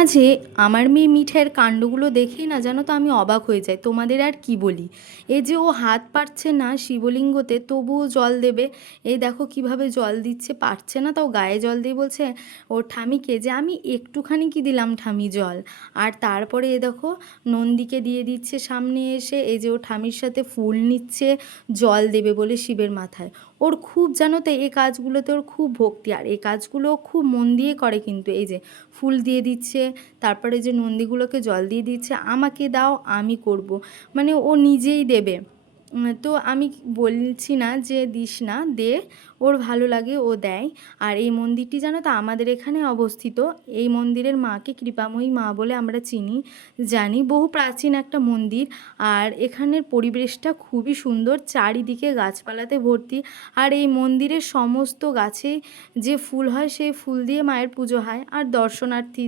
মাঝে আমার মেয়ে মিঠের কাণ্ডগুলো দেখেই না জানো তো আমি অবাক হয়ে যাই, তোমাদের আর কি বলি। এই যে ও হাত পারছে না শিবলিঙ্গতে, তবুও জল দেবে। এই দেখো কিভাবে জল দিচ্ছে, পারছে না তাও গায়ে জল দিয়ে বলছে ওর ঠামিকে যে আমি একটুখানি কি দিলাম ঠামি জল। আর তারপরে এ দেখো নন্দীকে দিয়ে দিচ্ছে সামনে এসে, এই যে ও ঠামির সাথে ফুল নিচ্ছে জল দেবে বলে শিবের মাথায়। ওর খুব জানো তো এই কাজগুলোতে ওর খুব ভক্তি, আর এই কাজগুলো ও খুব মন দিয়ে করে, কিন্তু এই যে ফুল দিয়ে দিচ্ছে, তারপরে যে নন্দীগুলোকে জল দিয়ে দিচ্ছে, আমাকে দাও আমি করব, মানে ও নিজেই দেবে। তো আমি বলছি না যে দিস না, দে, ওর ভালো লাগে ও দেয়। আর এই মন্দিরটি জানো তো আমাদের এখানে অবস্থিত। এই মন্দিরের মাকে কৃপাময়ী মা বলে আমরা চিনি, জানি, বহু প্রাচীন একটা মন্দির। আর এখানের পরিবেশটা খুবই সুন্দর, চারিদিকে গাছপালাতে ভর্তি। আর এই মন্দিরের সমস্ত গাছে যে ফুল হয় সেই ফুল দিয়ে মায়ের পুজো হয়, আর দর্শনার্থী